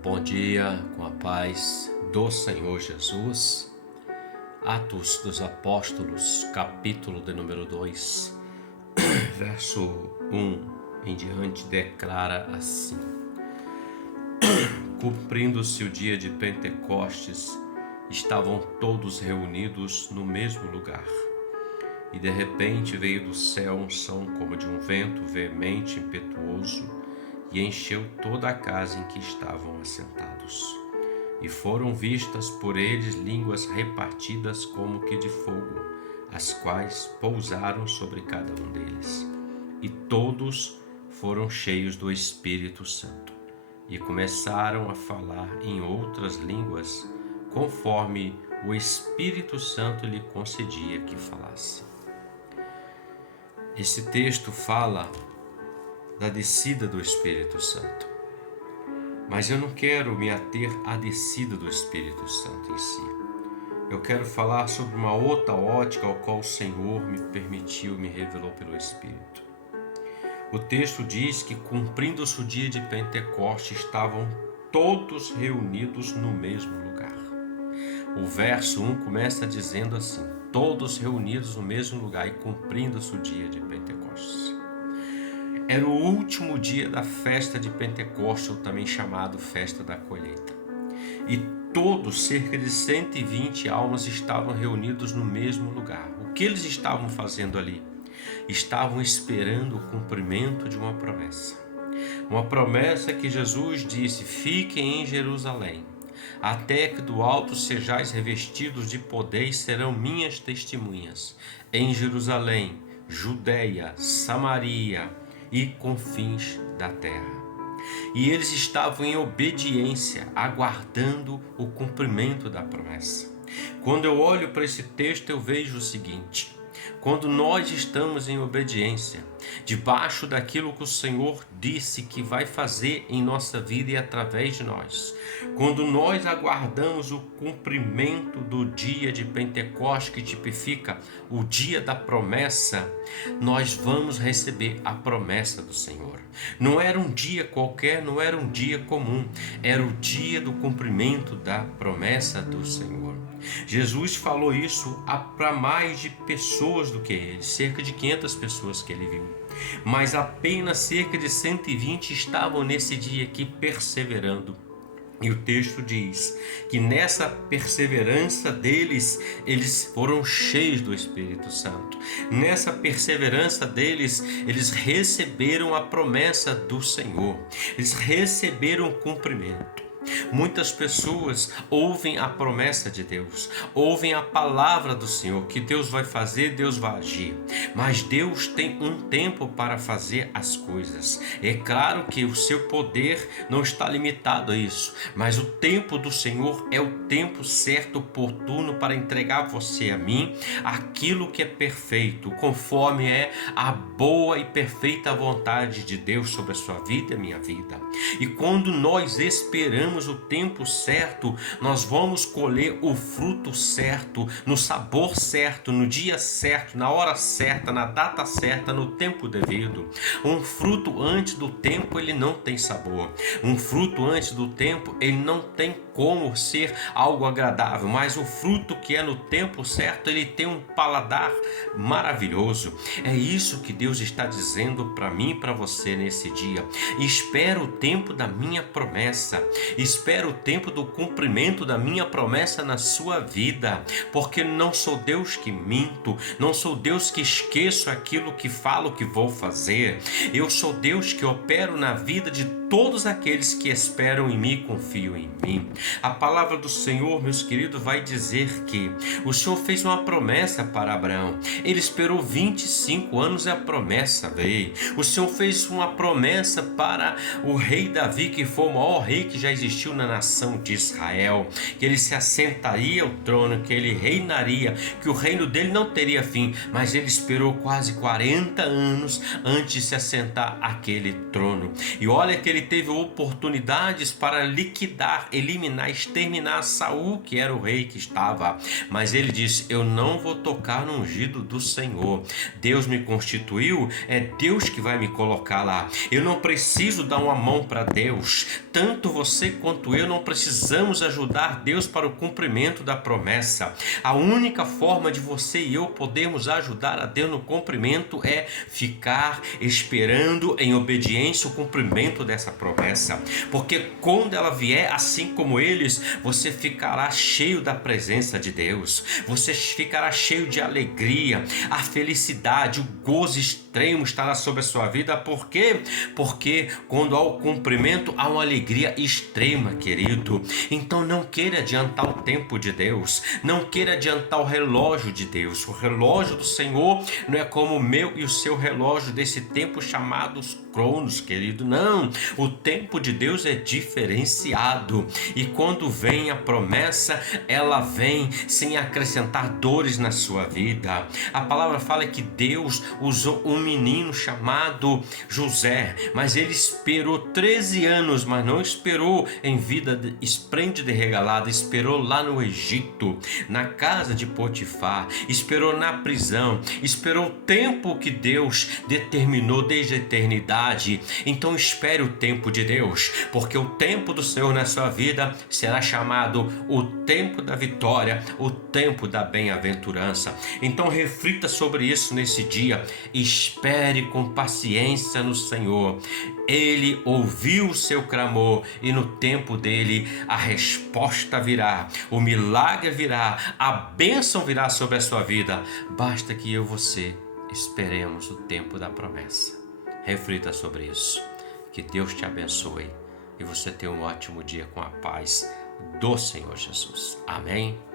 Bom dia, com a paz do Senhor Jesus. Atos dos Apóstolos, capítulo de número 2, verso 1 em diante, declara assim: Cumprindo-se o dia de Pentecostes, estavam todos reunidos no mesmo lugar. E de repente veio do céu um som como de um vento veemente e impetuoso, e encheu toda a casa em que estavam assentados. E foram vistas por eles línguas repartidas como que de fogo, as quais pousaram sobre cada um deles. E todos foram cheios do Espírito Santo, e começaram a falar em outras línguas, conforme o Espírito Santo lhe concedia que falasse. Esse texto fala da descida do Espírito Santo. Mas eu não quero me ater à descida do Espírito Santo em si. Eu quero falar sobre uma outra ótica ao qual o Senhor me permitiu, me revelou pelo Espírito. O texto diz que, cumprindo-se o dia de Pentecostes, estavam todos reunidos no mesmo lugar. O verso 1 começa dizendo assim: todos reunidos no mesmo lugar e cumprindo-se o dia de Pentecostes. Era o último dia da festa de Pentecostes, ou também chamado Festa da Colheita. E todos, cerca de 120 almas, estavam reunidos no mesmo lugar. O que eles estavam fazendo ali? Estavam esperando o cumprimento de uma promessa. Uma promessa que Jesus disse: fiquem em Jerusalém, até que do alto sejais revestidos de poder e serão minhas testemunhas em Jerusalém, Judeia, Samaria e confins da terra. E eles estavam em obediência, aguardando o cumprimento da promessa. Quando eu olho para esse texto, eu vejo o seguinte: quando nós estamos em obediência, debaixo daquilo que o Senhor disse que vai fazer em nossa vida e através de nós, quando nós aguardamos o cumprimento do dia de Pentecostes, que tipifica o dia da promessa, nós vamos receber a promessa do Senhor. Não era um dia qualquer, não era um dia comum, era o dia do cumprimento da promessa do Senhor. Jesus falou isso para mais de pessoas do que ele, cerca de 500 pessoas que ele viu. Mas apenas cerca de 120 estavam nesse dia aqui perseverando. E o texto diz que nessa perseverança deles, eles foram cheios do Espírito Santo. Nessa perseverança deles, eles receberam a promessa do Senhor. Eles receberam o cumprimento. Muitas pessoas ouvem a promessa de Deus, ouvem a palavra do Senhor, que Deus vai fazer, Deus vai agir. Mas Deus tem um tempo para fazer as coisas. É claro que o seu poder não está limitado a isso, mas o tempo do Senhor é o tempo certo, oportuno, para entregar a você e a mim aquilo que é perfeito, conforme é a boa e perfeita vontade de Deus sobre a sua vida e a minha vida. E quando nós esperamos o tempo certo, nós vamos colher o fruto certo, no sabor certo, no dia certo, na hora certa, na data certa, no tempo devido. Um fruto antes do tempo, ele não tem sabor. Um fruto antes do tempo, ele não tem como ser algo agradável, mas o fruto que é no tempo certo, ele tem um paladar maravilhoso. É isso que Deus está dizendo para mim e para você nesse dia. Espera o tempo da minha promessa, espera o tempo do cumprimento da minha promessa na sua vida, porque não sou Deus que minto, não sou Deus que esqueço aquilo que falo que vou fazer. Eu sou Deus que opero na vida de todos aqueles que esperam em mim e confiam em mim. A palavra do Senhor, meus queridos, vai dizer que o Senhor fez uma promessa para Abraão. Ele esperou 25 anos e a promessa veio. O Senhor fez uma promessa para o rei Davi, que foi o maior rei que já existiu na nação de Israel, que ele se assentaria ao trono, que ele reinaria, que o reino dele não teria fim, mas ele esperou quase 40 anos antes de se assentar àquele trono. E olha que ele ele teve oportunidades para liquidar, eliminar, exterminar Saul, que era o rei que estava. Mas ele disse: eu não vou tocar no ungido do Senhor. Deus me constituiu, é Deus que vai me colocar lá. Eu não preciso dar uma mão para Deus. Tanto você quanto eu não precisamos ajudar Deus para o cumprimento da promessa. A única forma de você e eu podermos ajudar a Deus no cumprimento é ficar esperando em obediência o cumprimento dessa promessa. Porque quando ela vier, assim como eles, você ficará cheio da presença de Deus. Você ficará cheio de alegria, a felicidade, o gozo extremo estará sobre a sua vida. Por quê? Porque quando há o cumprimento, há uma alegria extrema, querido. Então não queira adiantar o tempo de Deus, não queira adiantar o relógio de Deus. O relógio do Senhor não é como o meu e o seu relógio desse tempo chamados cronos, querido. Não, o tempo de Deus é diferenciado. E quando vem a promessa, ela vem sem acrescentar dores na sua vida. A palavra fala que Deus usou um menino chamado José, mas ele esperou 13 anos, mas não esperou em vida esplêndida e regalada, esperou lá no Egito, na casa de Potifar, esperou na prisão, esperou o tempo que Deus determinou desde a eternidade. Então espere o tempo de Deus, porque o tempo do Senhor na sua vida será chamado o tempo da vitória, o tempo da bem-aventurança. Então reflita sobre isso nesse dia, espere com paciência no Senhor. Ele ouviu o seu clamor e no tempo dele a resposta virá, o milagre virá, a bênção virá sobre a sua vida. Basta que eu e você esperemos o tempo da promessa. Reflita sobre isso. Que Deus te abençoe e você tenha um ótimo dia com a paz do Senhor Jesus. Amém?